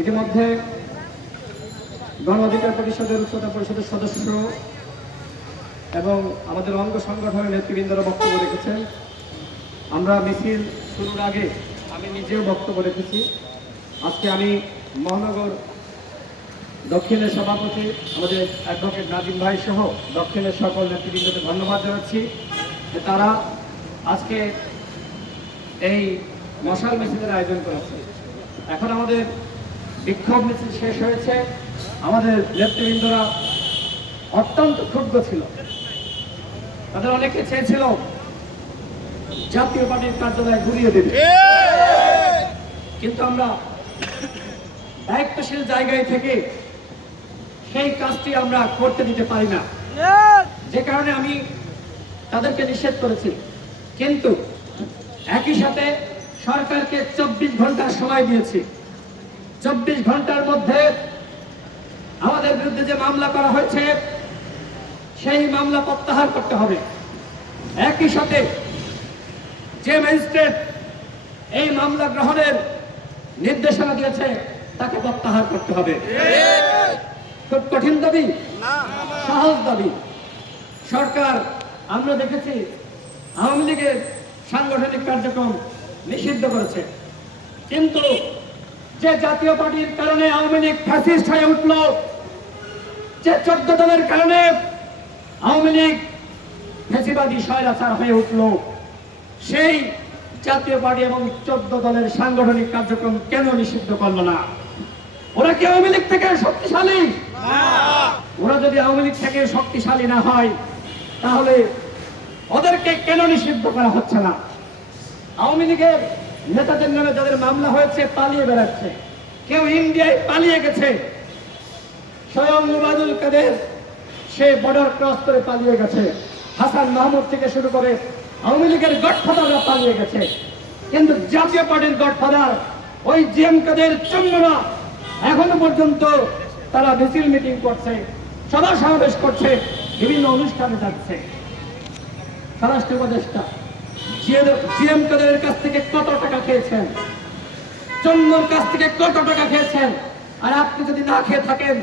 ইতিমধ্যে গণ অধিকার পরিষদের উচ্চতা পরিষদের সদস্য এবং আমাদের অঙ্গ সংগঠনের নেতৃবৃন্দরা বক্তব্য রেখেছেন। আমরা মিছিল শুরুর আগে আমি নিজেও বক্তব্য রেখেছি। আজকে আমি মহানগর দক্ষিণের সভাপতি আমাদের অ্যাডভোকেট নাজিম ভাই সহ দক্ষিণের সকল নেতৃবৃন্দকে ধন্যবাদ জানাচ্ছি যে তারা আজকে এই মশাল মিছিলের আয়োজন করেছে। এখন আমাদের বিক্ষোভ মিছিল শেষ হয়েছে। আমাদের নেতৃবৃন্দরা অত্যন্ত ক্ষুব্ধ ছিল। তাদের অনেকে চেয়েছিল জাতীয় পার্টির কার্যালয় ঘুরিয়ে দেবে, কিন্তু আমরা দায়িত্বশীল জায়গায় থেকে সেই কাজটি আমরা করতে দিতে পারি না, যে কারণে আমি তাদেরকে নিষেধ করেছি। কিন্তু একই সাথে সরকারকে 24 ঘন্টার সময় দিয়েছি। 24 ঘন্টার মধ্যে আমাদের বিরুদ্ধে যে মামলা করা হয়েছে সেই মামলা প্রত্যাহার করতে হবে। একই সাথে যে ম্যাজিস্ট্রেট এই মামলা গ্রহণের নির্দেশনা দিয়েছে তাকে প্রত্যাহার করতে হবে। খুব কঠিন দাবি, সহজ দাবি। সরকার আমরা দেখেছি আওয়ামী লীগের সাংগঠনিক কার্যক্রম নিষিদ্ধ করেছে, কিন্তু যে জাতীয় পার্টির কারণে আওয়ামী লীগ ফ্যাসিস্ট হয়ে উঠল, যে 14 দলের কারণে আওয়ামী লীগ ফ্যাসিবাদী স্বৈরাচার হয়ে উঠল, সেই জাতীয় পার্টি এবং 14 দলের সাংগঠনিক কার্যক্রম কেন নিষিদ্ধ করলো না? ওরা কি আওয়ামী লীগ থেকে শক্তিশালী? ওরা যদি আওয়ামী লীগ থেকে শক্তিশালী না হয় তাহলে ওদেরকে কেন নিষিদ্ধ করা হচ্ছে না? আওয়ামী লীগের নেতাদের নামে যাদের মামলা হয়েছে পালিয়ে বেড়াচ্ছে, কেউ ইন্ডিয়ায় পালিয়ে গেছে। স্বয়ং ওবায়দুল কাদের সে বর্ডার ক্রস করে পালিয়ে গেছে। হাসান মাহমুদ থেকে শুরু করে আওয়ামী লীগের গডফাদাররা পালিয়ে গেছে, কিন্তু জাতীয় পার্টির গডফাদার ওই জিএম কাদের চন্দ্ররা এখনো পর্যন্ত তারা মিছিল মিটিং করছে, সভা সমাবেশ করছে, বিভিন্ন অনুষ্ঠানে যাচ্ছে। স্বরাষ্ট্র উপদেষ্টা জিএম কাদের কাছ থেকে কত টাকা খেয়েছেন, চন্দ্রর কাছ থেকে কত টাকা খেয়েছেন? আর আপনি যদি না খেয়ে থাকেন,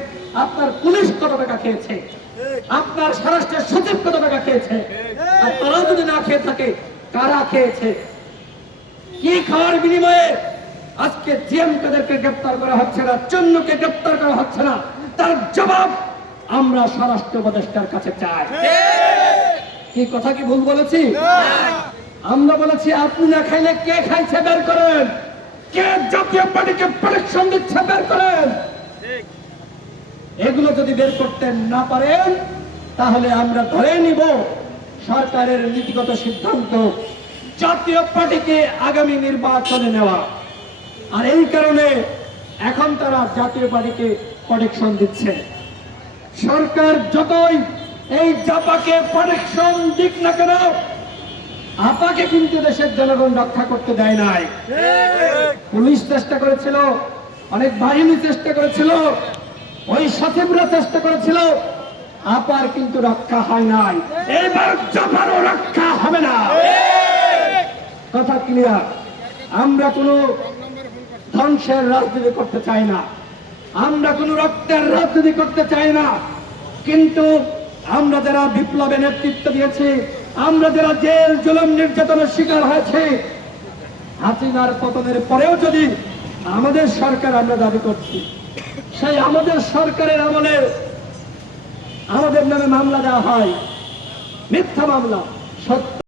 আপনার পুলিশ কত টাকা খেয়েছে, আপনার স্বরাষ্ট্র সচিব কত টাকা খেয়েছে? আর তারাও যদি না খেয়ে থাকে, কারা খেয়েছে? কি খাওয়ার বিনিময়ে আজকে জিএম কাদেরকে গ্রেপ্তার করা হচ্ছে না, চন্দ্রকে গ্রেপ্তার করা হচ্ছে না? তার জবাব আমরা স্বরাষ্ট্র উপদেষ্টার কাছে চাই। কি কথা কি ভুল বলেছি? আমরা বলেছি আপনি না খাইলে কে খাইছে বের করেন, কে জাতীয় পার্টিকে প্রোটেকশন দিচ্ছে বের করেন। এগুলো যদি বের করতে না পারেন তাহলে আমরা ধরে নিব সরকারের নীতিগত সিদ্ধান্ত জাতীয় পার্টিকে আগামী নির্বাচনে নেওয়া। আর এই কারণে এখন তারা জাতীয় পার্টিকে প্রোটেকশন দিচ্ছে। সরকার যতই এই জাপাকে প্রোটেকশন দিক না কেন, আপাকে কিন্তু দেশের জনগণ রক্ষা করতে দেয় নাই। পুলিশ চেষ্টা করেছিল, অনেক বাহিনী চেষ্টা করেছিল, ওই সচিবরা চেষ্টা করেছিল, আপার কিন্তু রক্ষা হয় নাই। এবার জাপারও রক্ষা হবে না। কথা ক্লিয়ার। আমরা কোনো ধ্বংসের রাজনীতি করতে চাই না, আমরা কোনো রক্তের রাজনীতি করতে চাই না, কিন্তু আমরা যারা বিপ্লবে নেতৃত্ব দিয়েছি, আমরা যারা জেল জুলুম নির্যাতনের শিকার হয়েছে, হাসিনার পতনের পরেও যদি আমাদের সরকার আমরা দাবি করছি, সেই আমাদের সরকারের আমলে আমাদের নামে মামলা দেওয়া হয়, মিথ্যা মামলা, সত্য